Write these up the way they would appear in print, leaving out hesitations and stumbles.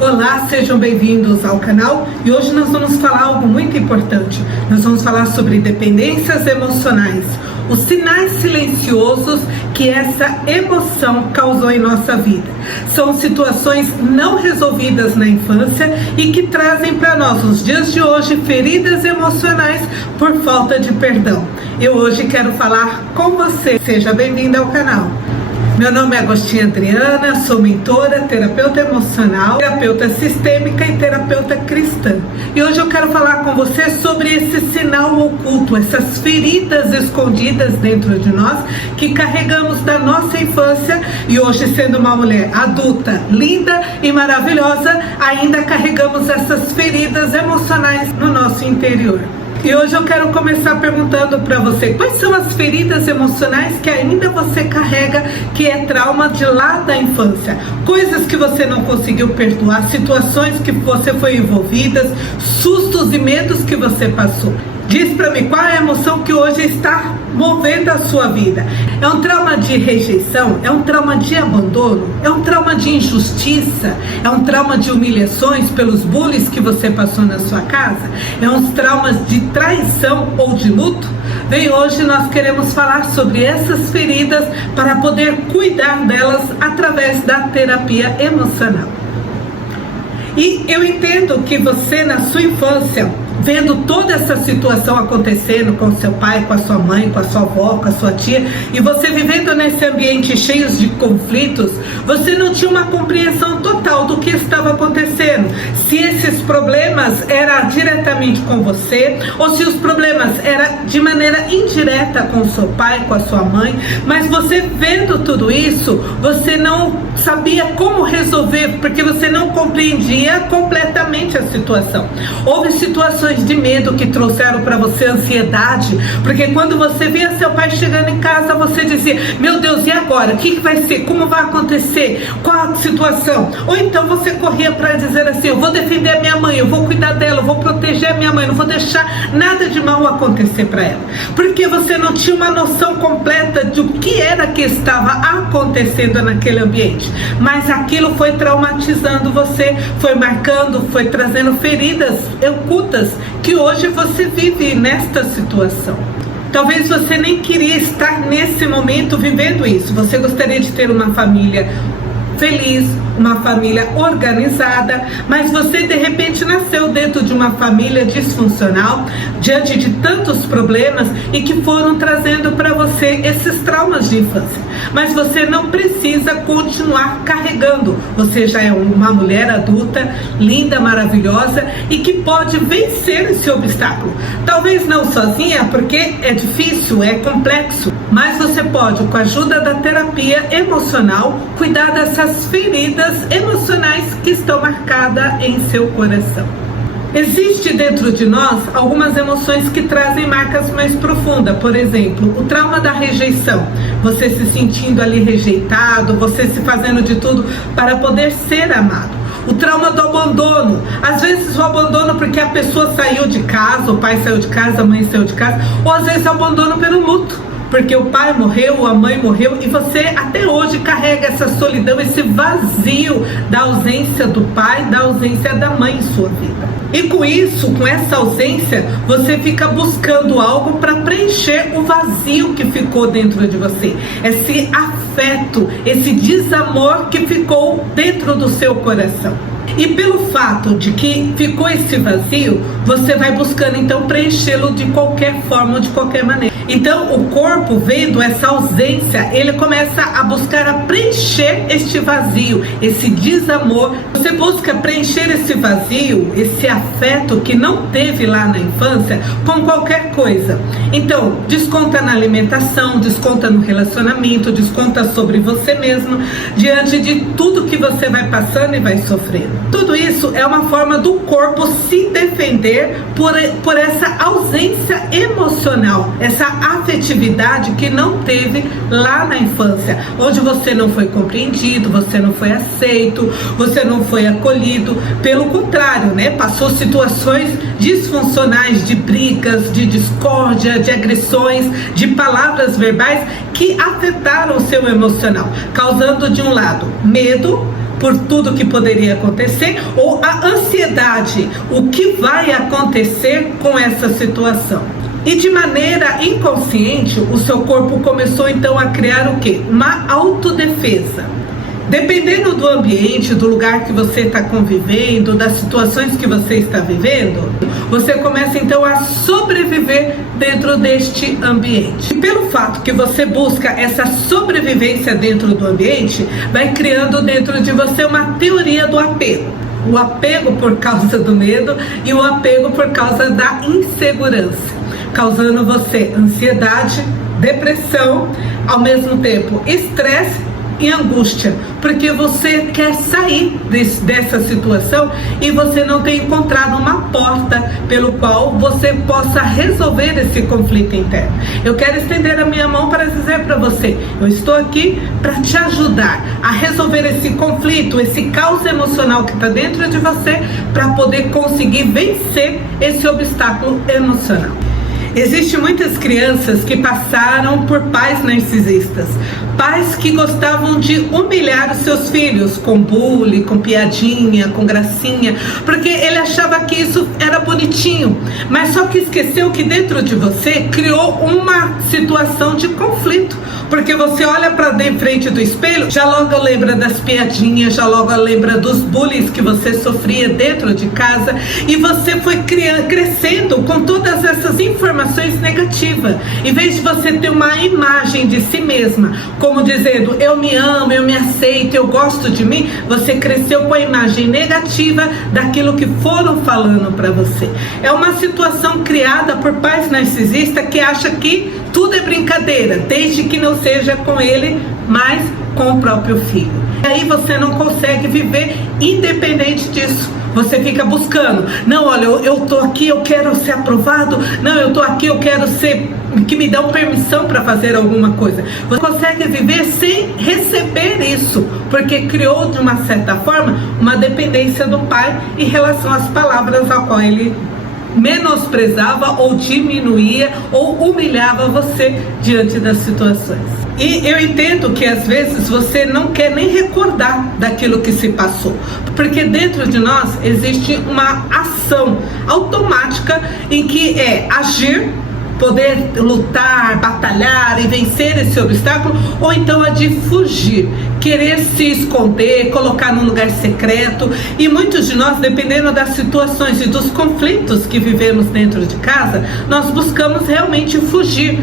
Olá, sejam bem-vindos ao canal e hoje nós vamos falar algo muito importante. Nós vamos falar sobre dependências emocionais, os sinais silenciosos que essa emoção causou em nossa vida. São situações não resolvidas na infância e que trazem para nós, nos dias de hoje, feridas emocionais por falta de perdão. Eu hoje quero falar com você. Seja bem-vindo ao canal. Meu nome é Agostinha Adriana, sou mentora, terapeuta emocional, terapeuta sistêmica e terapeuta cristã. E hoje eu quero falar com você sobre esse sinal oculto, essas feridas escondidas dentro de nós que carregamos da nossa infância e hoje, sendo uma mulher adulta, linda e maravilhosa, ainda carregamos essas feridas emocionais no nosso interior. E hoje eu quero começar perguntando para você, quais são as feridas emocionais que ainda você carrega, que é trauma de lá da infância? Coisas que você não conseguiu perdoar, situações que você foi envolvida, sustos e medos que você passou. Diz para mim, qual é a emoção que hoje está movendo a sua vida? É um trauma de rejeição? É um trauma de abandono? É um trauma de injustiça? É um trauma de humilhações pelos bullies que você passou na sua casa? É uns traumas de traição ou de luto? Bem, hoje nós queremos falar sobre essas feridas para poder cuidar delas através da terapia emocional. E eu entendo que você, na sua infância, vendo toda essa situação acontecendo com seu pai, com a sua mãe, com a sua avó, com a sua tia, e você vivendo nesse ambiente cheio de conflitos, você não tinha uma compreensão total do que estava acontecendo. Se esses problemas eram diretamente com você, ou se os problemas eram de maneira indireta com o seu pai, com a sua mãe, mas você vendo tudo isso, você não sabia como resolver, porque você não compreendia completamente a situação. Houve situações de medo que trouxeram para você ansiedade, porque quando você via seu pai chegando em casa, você dizia, meu Deus, e agora? O que vai ser? Como vai acontecer? Qual a situação? Ou então você corria para dizer assim, eu vou defender a minha mãe, eu vou cuidar dela, eu vou proteger a minha mãe, não vou deixar nada de mal acontecer para ela, porque você não tinha uma noção completa do que era que estava acontecendo naquele ambiente, mas aquilo foi traumatizando você, foi marcando, foi trazendo feridas ocultas que hoje você vive nesta situação. Talvez você nem queria estar nesse momento vivendo isso. Você gostaria de ter uma família feliz, uma família organizada, mas você de repente nasceu dentro de uma família disfuncional, diante de tantos problemas e que foram trazendo para você esses traumas de infância. Mas você não precisa continuar carregando. Você já é uma mulher adulta, linda, maravilhosa e que pode vencer esse obstáculo. Talvez não sozinha, porque é difícil, é complexo, mas você pode, com a ajuda da terapia emocional, cuidar dessas feridas emocionais que estão marcadas em seu coração. Existe dentro de nós algumas emoções que trazem marcas mais profundas. Por exemplo, o trauma da rejeição. Você se sentindo ali rejeitado, você se fazendo de tudo para poder ser amado. O trauma do abandono. Às vezes o abandono porque a pessoa saiu de casa, o pai saiu de casa, a mãe saiu de casa. Ou às vezes o abandono pelo luto, porque o pai morreu, a mãe morreu e você até hoje carrega essa solidão, esse vazio da ausência do pai, da ausência da mãe em sua vida. E com isso, com essa ausência, você fica buscando algo para preencher o vazio que ficou dentro de você. Esse afeto, esse desamor que ficou dentro do seu coração. E pelo fato de que ficou esse vazio, você vai buscando então preenchê-lo de qualquer forma ou de qualquer maneira. Então o corpo, vendo essa ausência, ele começa a buscar a preencher este vazio, esse desamor. Você busca preencher esse vazio, esse afeto que não teve lá na infância, com qualquer coisa. Então desconta na alimentação, desconta no relacionamento, desconta sobre você mesmo, diante de tudo que você vai passando e vai sofrendo. Tudo isso é uma forma do corpo se defender por essa ausência emocional, essa afetividade que não teve lá na infância, onde você não foi compreendido, você não foi aceito, você não foi acolhido. Pelo contrário, né? Passou situações disfuncionais de brigas, de discórdia, de agressões, de palavras verbais que afetaram o seu emocional, causando de um lado medo, por tudo que poderia acontecer, ou a ansiedade, o que vai acontecer com essa situação. E de maneira inconsciente, o seu corpo começou então a criar o quê? Uma autodefesa. Dependendo do ambiente, do lugar que você está convivendo, das situações que você está vivendo, você começa então a sobreviver dentro deste ambiente. E pelo fato que você busca essa sobrevivência dentro do ambiente, vai criando dentro de você uma teoria do apego. O apego por causa do medo e o apego por causa da insegurança, causando você ansiedade, depressão, ao mesmo tempo estresse e angústia, porque você quer sair dessa situação e você não tem encontrado uma porta pelo qual você possa resolver esse conflito interno. Eu quero estender a minha mão para dizer para você, eu estou aqui para te ajudar a resolver esse conflito, esse caos emocional que está dentro de você, para poder conseguir vencer esse obstáculo emocional. Existem muitas crianças que passaram por pais narcisistas, pais que gostavam de humilhar os seus filhos com bullying, com piadinha, com gracinha, porque ele achava que isso era bonitinho, mas só que esqueceu que dentro de você criou uma situação de conflito, porque você olha para frente do espelho, já logo lembra das piadinhas, já logo lembra dos bullies que você sofria dentro de casa, e você foi crescendo com todas essas informações negativas. Em vez de você ter uma imagem de si mesma, como dizendo, eu me amo, eu me aceito, eu gosto de mim, você cresceu com a imagem negativa daquilo que foram falando para você. É uma situação criada por pais narcisistas que acham que tudo é brincadeira, desde que não seja com ele, mas com o próprio filho. E aí você não consegue viver independente disso. Você fica buscando, não, olha, eu tô aqui, eu quero ser aprovado, não, eu tô aqui, eu quero ser, que me dão permissão para fazer alguma coisa. Você consegue viver sem receber isso, porque criou de uma certa forma uma dependência do pai em relação às palavras ao qual ele menosprezava ou diminuía ou humilhava você diante das situações. E eu entendo que às vezes você não quer nem recordar daquilo que se passou, porque dentro de nós existe uma ação automática em que é agir, poder lutar, batalhar e vencer esse obstáculo, ou então a de fugir, querer se esconder, colocar num lugar secreto. E muitos de nós, dependendo das situações e dos conflitos que vivemos dentro de casa, nós buscamos realmente fugir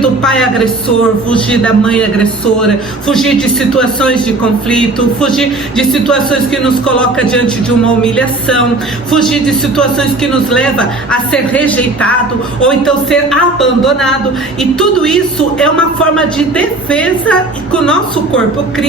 do pai agressor, fugir da mãe agressora, fugir de situações de conflito, fugir de situações que nos coloca diante de uma humilhação, fugir de situações que nos leva a ser rejeitado ou então ser abandonado. E tudo isso é uma forma de defesa que o nosso corpo cria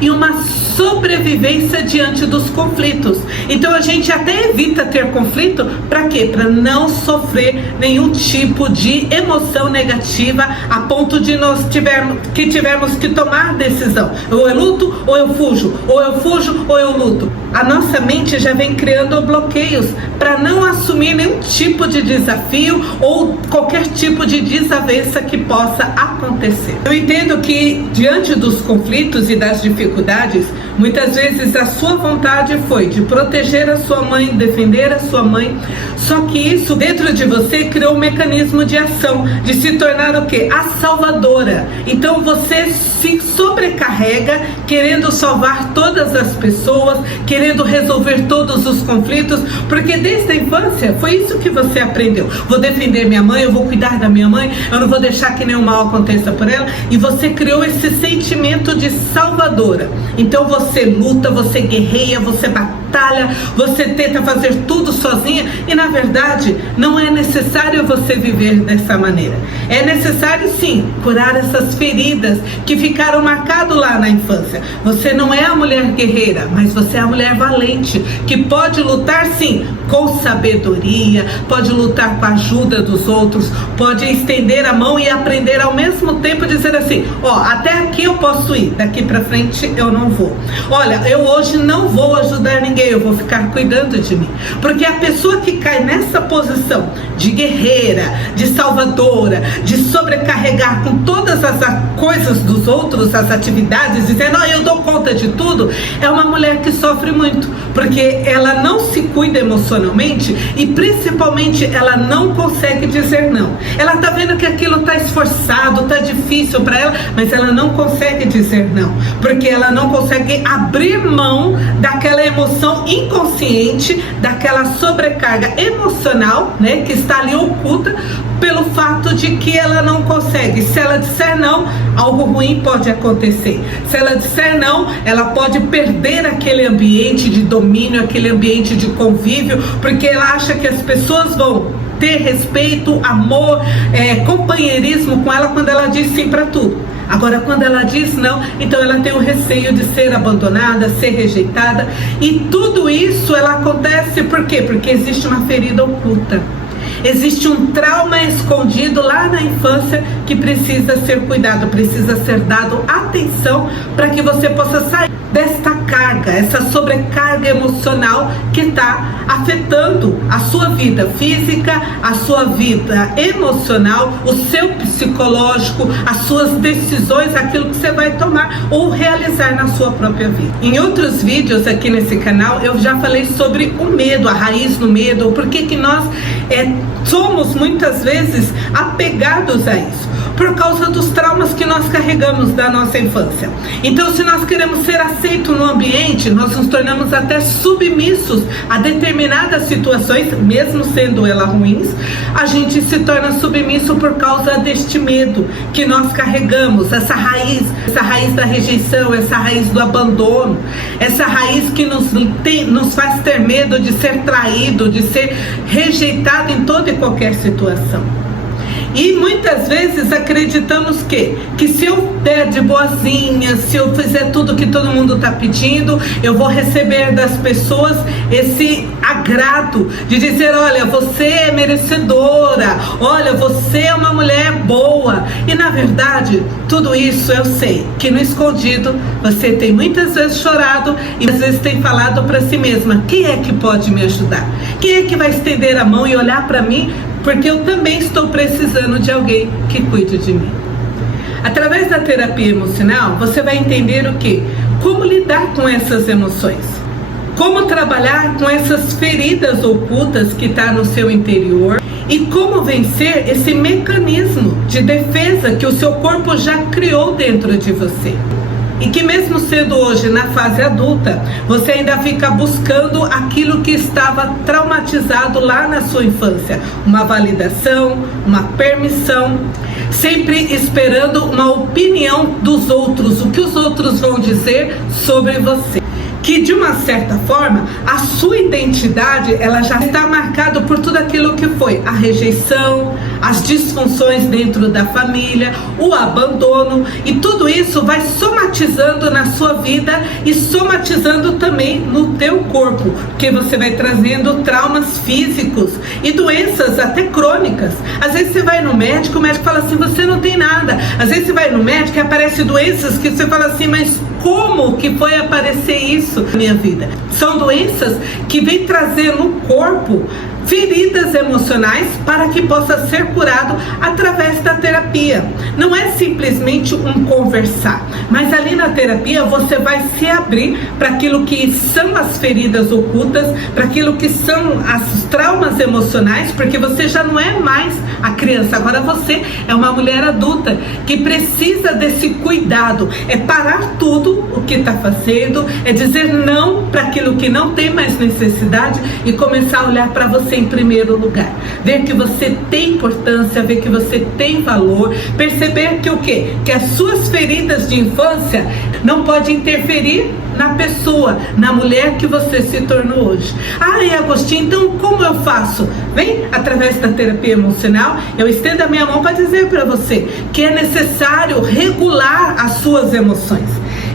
e uma sobrevivência diante dos conflitos. Então a gente até evita ter conflito, para quê? Para não sofrer nenhum tipo de emoção negativa a ponto de nós tivermos que tomar decisão. Ou eu luto ou eu fujo, ou eu fujo ou eu luto. A nossa mente já vem criando bloqueios para não assumir nenhum tipo de desafio ou qualquer tipo de desavença que possa acontecer. Eu entendo que diante dos conflitos e das dificuldades, muitas vezes a sua vontade foi de proteger a sua mãe, defender a sua mãe, só que isso dentro de você criou um mecanismo de ação, de se tornar o quê? A salvadora. Então você se sobrecarrega querendo salvar todas as pessoas, querendo resolver todos os conflitos, porque desde a infância foi isso que você aprendeu. Vou defender minha mãe, eu vou cuidar da minha mãe, eu não vou deixar que nenhum mal aconteça por ela, e você criou esse sentimento de salvadora. Então você luta, você guerreia, você batalha, você tenta fazer tudo sozinha, e na verdade não é necessário você viver dessa maneira. É necessário sim curar essas feridas que ficaram marcadas lá na infância. Você não é a mulher guerreira, mas você é a mulher valente, que pode lutar sim com sabedoria, pode lutar com a ajuda dos outros, pode estender a mão e aprender ao mesmo tempo, dizer assim, ó, até aqui eu posso ir, daqui pra frente eu não vou. Olha, eu hoje não vou ajudar ninguém ninguém, eu vou ficar cuidando de mim. Porque a pessoa que cai nessa posição de guerreira, de salvadora, de sobrecarregar com todas as coisas dos outros, as atividades, dizendo, eu dou conta de tudo, é uma mulher que sofre muito, porque ela não se cuida emocionalmente e principalmente ela não consegue dizer não. Ela tá vendo que aquilo tá esforçado, tá difícil para ela, mas ela não consegue dizer não, porque ela não consegue abrir mão daquela emoção inconsciente, daquela sobrecarga emocional, né, que está ali oculta, pelo fato de que ela não consegue. Se ela disser não, algo ruim pode acontecer. Se ela disser não, ela pode perder aquele ambiente de domínio, aquele ambiente de convívio, porque ela acha que as pessoas vão ter respeito, amor, companheirismo com ela quando ela diz sim para tudo. Agora, quando ela diz não, então ela tem o receio de ser abandonada, ser rejeitada, e tudo isso ela acontece por quê? Porque existe uma ferida oculta. Existe um trauma escondido lá na infância que precisa ser cuidado, precisa ser dado atenção para que você possa sair desta carga, essa sobrecarga emocional que está afetando a sua vida física, a sua vida emocional, o seu psicológico, as suas decisões, aquilo que você vai tomar ou realizar na sua própria vida. Em outros vídeos aqui nesse canal eu já falei sobre o medo, a raiz do medo, o porquê que nós somos muitas vezes apegados a isso, por causa dos traumas que nós carregamos da nossa infância. Então, se nós queremos ser aceitos no ambiente, nós nos tornamos até submissos a determinadas situações, mesmo sendo elas ruins, a gente se torna submisso por causa deste medo que nós carregamos, essa raiz da rejeição, essa raiz do abandono, essa raiz que nos faz ter medo de ser traído, de ser rejeitado em toda e qualquer situação. E muitas vezes acreditamos que se eu der de boazinha, se eu fizer tudo que todo mundo está pedindo, eu vou receber das pessoas esse agrado de dizer, olha, você é merecedora, olha, você é uma mulher boa. E na verdade, tudo isso eu sei que no escondido você tem muitas vezes chorado e às vezes tem falado para si mesma, quem é que pode me ajudar? Quem é que vai estender a mão e olhar para mim? Porque eu também estou precisando de alguém que cuide de mim. Através da terapia emocional, você vai entender o quê? Como lidar com essas emoções. Como trabalhar com essas feridas ocultas que estão no seu interior. E como vencer esse mecanismo de defesa que o seu corpo já criou dentro de você. E que mesmo sendo hoje na fase adulta, você ainda fica buscando aquilo que estava traumatizado lá na sua infância. Uma validação, uma permissão, sempre esperando uma opinião dos outros, o que os outros vão dizer sobre você. Que de uma certa forma, a sua identidade, ela já está marcada por tudo aquilo que foi a rejeição, as disfunções dentro da família, o abandono, e tudo isso vai somatizando na sua vida e somatizando também no teu corpo, porque você vai trazendo traumas físicos e doenças até crônicas. Às vezes você vai no médico, o médico fala assim, você não tem nada. Às vezes você vai no médico e aparecem doenças que você fala assim, mas como que foi aparecer isso na minha vida? São doenças que vêm trazer no corpo feridas emocionais para que possa ser curado através da terapia. Não é simplesmente um conversar, mas ali na terapia você vai se abrir para aquilo que são as feridas ocultas, para aquilo que são os traumas emocionais, porque você já não é mais a criança, agora você é uma mulher adulta que precisa desse cuidado, é parar tudo o que está fazendo, é dizer não para aquilo que não tem mais necessidade e começar a olhar para você em primeiro lugar, ver que você tem importância, ver que você tem valor, perceber que o quê? Que as suas feridas de infância não podem interferir na pessoa, na mulher que você se tornou hoje. E Agostinho, então como eu faço? Vem, através da terapia emocional, eu estendo a minha mão para dizer para você que é necessário regular as suas emoções.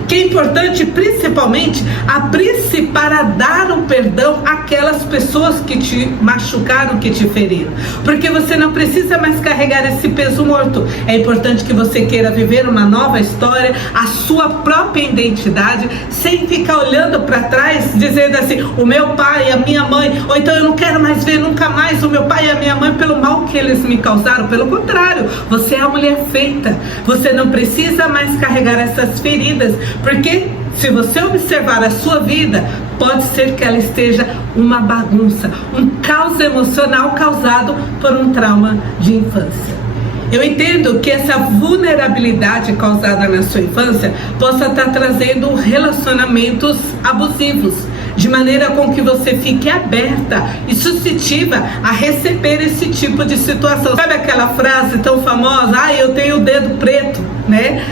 que é importante principalmente abrir-se para dar um perdão àquelas pessoas que te machucaram, que te feriram, porque você não precisa mais carregar esse peso morto. É importante que você queira viver uma nova história, a sua própria identidade, sem ficar olhando para trás, dizendo assim, o meu pai, a minha mãe, ou então eu não quero mais ver nunca mais o meu pai e a minha mãe pelo mal que eles me causaram. Pelo contrário, você é a mulher feita, você não precisa mais carregar essas feridas, porque se você observar a sua vida, pode ser que ela esteja uma bagunça, um caos emocional causado por um trauma de infância. Eu entendo que essa vulnerabilidade causada na sua infância possa estar trazendo relacionamentos abusivos, de maneira com que você fique aberta e suscetível a receber esse tipo de situação. Sabe aquela frase tão famosa, eu tenho o dedo preto, né?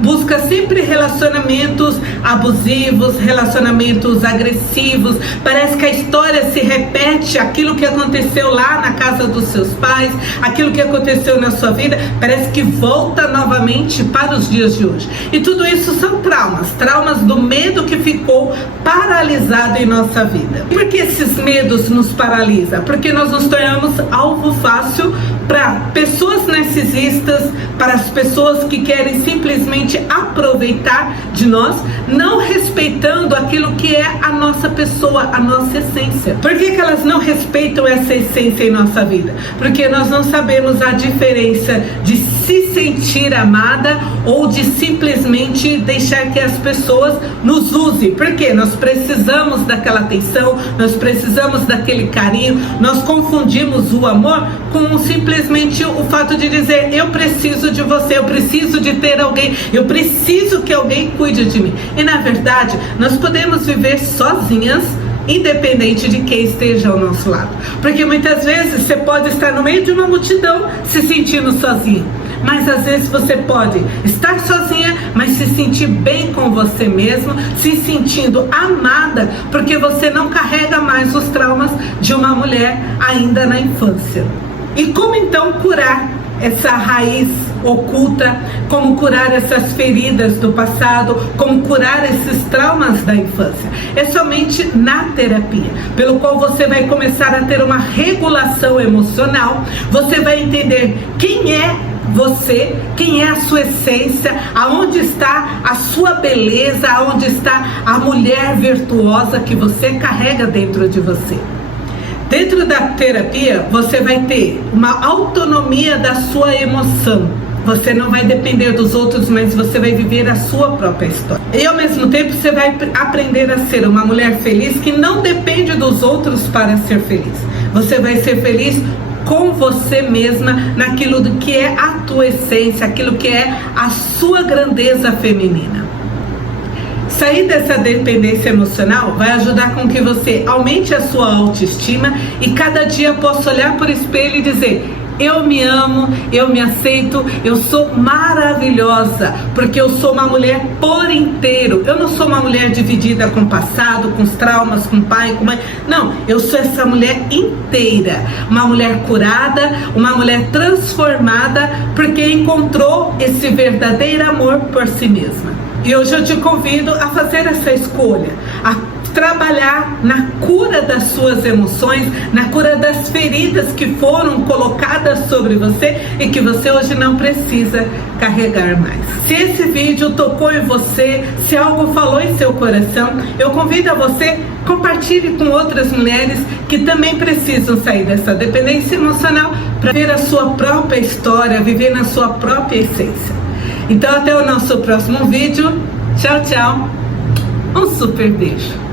Busca sempre relacionamentos abusivos, relacionamentos agressivos. Parece que a história se repete, aquilo que aconteceu lá na casa dos seus pais, aquilo que aconteceu na sua vida, parece que volta novamente para os dias de hoje. E tudo isso são traumas do medo que ficou paralisado em nossa vida. Por que esses medos nos paralisam? Porque nós nos tornamos alvo fácil para pessoas narcisistas, para as pessoas que querem simplesmente aproveitar de nós, não respeitando aquilo que é a nossa pessoa, a nossa essência. Por que elas não respeitam essa essência em nossa vida? Porque nós não sabemos a diferença de se sentir amada ou de simplesmente deixar que as pessoas nos usem. Porque nós precisamos daquela atenção, nós precisamos daquele carinho, nós confundimos o amor com simplesmente o fato de dizer, eu preciso de você, eu preciso de ter alguém, eu preciso que alguém cuide de mim. E na verdade, nós podemos viver sozinhas, independente de quem esteja ao nosso lado. Porque muitas vezes você pode estar no meio de uma multidão se sentindo sozinho, mas às vezes você pode estar sozinha, mas se sentir bem com você mesmo, se sentindo amada, porque você não carrega mais os traumas de uma mulher ainda na infância. E como então curar essa raiz oculta, como curar essas feridas do passado, como curar esses traumas da infância? É somente na terapia, pelo qual você vai começar a ter uma regulação emocional, você vai entender quem é você, quem é a sua essência, aonde está a sua beleza, aonde está a mulher virtuosa que você carrega dentro de você. Dentro da terapia, você vai ter uma autonomia da sua emoção. Você não vai depender dos outros, mas você vai viver a sua própria história. E ao mesmo tempo, você vai aprender a ser uma mulher feliz que não depende dos outros para ser feliz. Você vai ser feliz com você mesma, naquilo que é a tua essência, aquilo que é a sua grandeza feminina. Sair dessa dependência emocional vai ajudar com que você aumente a sua autoestima e cada dia possa olhar para o espelho e dizer, eu me amo, eu me aceito, eu sou maravilhosa, porque eu sou uma mulher por inteiro. Eu não sou uma mulher dividida com o passado, com os traumas, com o pai, com a mãe. Não, eu sou essa mulher inteira, uma mulher curada, uma mulher transformada, porque encontrou esse verdadeiro amor por si mesma. E hoje eu te convido a fazer essa escolha, a trabalhar na cura das suas emoções, na cura das feridas que foram colocadas sobre você e que você hoje não precisa carregar mais. Se esse vídeo tocou em você, se algo falou em seu coração, eu convido a você, compartilhe com outras mulheres que também precisam sair dessa dependência emocional para ver a sua própria história, viver na sua própria essência. Então até o nosso próximo vídeo. Tchau, tchau. Um super beijo.